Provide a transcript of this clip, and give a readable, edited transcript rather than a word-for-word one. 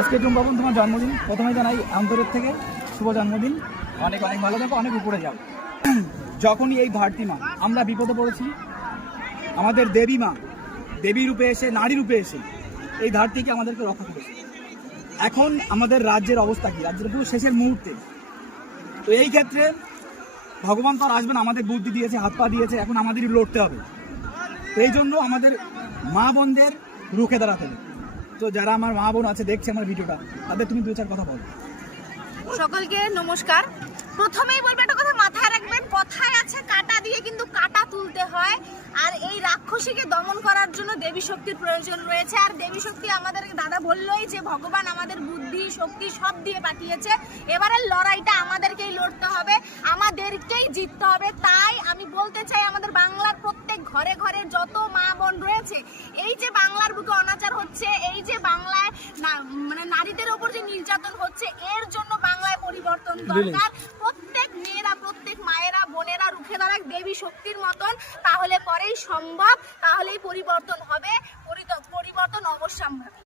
আজকে টুম্পা বোন তোমার জন্মদিন, প্রথমে জানাই অন্তরের থেকে শুভ জন্মদিন। অনেক অনেক ভালো থাকো, অনেক উপরে যাও। যখনই এই ধরতি মা আমরা বিপদে পড়েছি, আমাদের দেবী মা দেবী রূপে এসে, নারী রূপে এসে এই ধরতিকে আমাদেরকে রক্ষা করেছে। এখন আমাদের রাজ্যের অবস্থা কি, রাজ্যের পুরো শেষের মুহূর্তে। তো এই ক্ষেত্রে ভগবান তো আর আসবেন, আমাদের বুদ্ধি দিয়েছে, হাত পা দিয়েছে, এখন আমাদেরই লড়তে হবে। তো এই জন্য আমাদের মা বোনদের রুখে দাঁড়াতে হবে। তো যারা আমার মা বোন আছে, দেখছে আমার ভিডিওটা, তাদের তুমি দু চার কথা বলো। সকলকে নমস্কার। প্রথমেই বলবো একটা কথা মাথায় রাখবেন, কথায় আছে কাটা দিয়ে কিন্তু কাটা তুলতে হয়। আর এই রাক্ষসীকে দমন করার জন্য দেবী শক্তির প্রয়োজন রয়েছে। আর দেবী শক্তি আমাদের দাদা বললোই যে ভগবান আমাদের বুদ্ধি শক্তি সব দিয়ে পাঠিয়েছে। এবারের লড়াইটা আমাদেরকেই লড়তে হবে, আমাদেরকেই জিততে হবে। তাই আমি বলতে চাই আমাদের বাংলার প্রত্যেক ঘরে ঘরে যত মা বোন রয়েছে, এই যে বাংলার বুকে অনাচার হচ্ছে, এই যে বাংলায় মানে নারীদের ওপর যে নির্যাতন হচ্ছে, এর জন্য বাংলায় পরিবর্তন দরকার। প্রত্যেক মেয়েরা, প্রত্যেক মায়েরা, বোনেরা রুখে দাঁড়াক দেবী শক্তির মতন, তাহলে পরেই সম্ভব, তাহলেই পরিবর্তন হবে, পরিবর্তন অবশ্যম্ভাবী।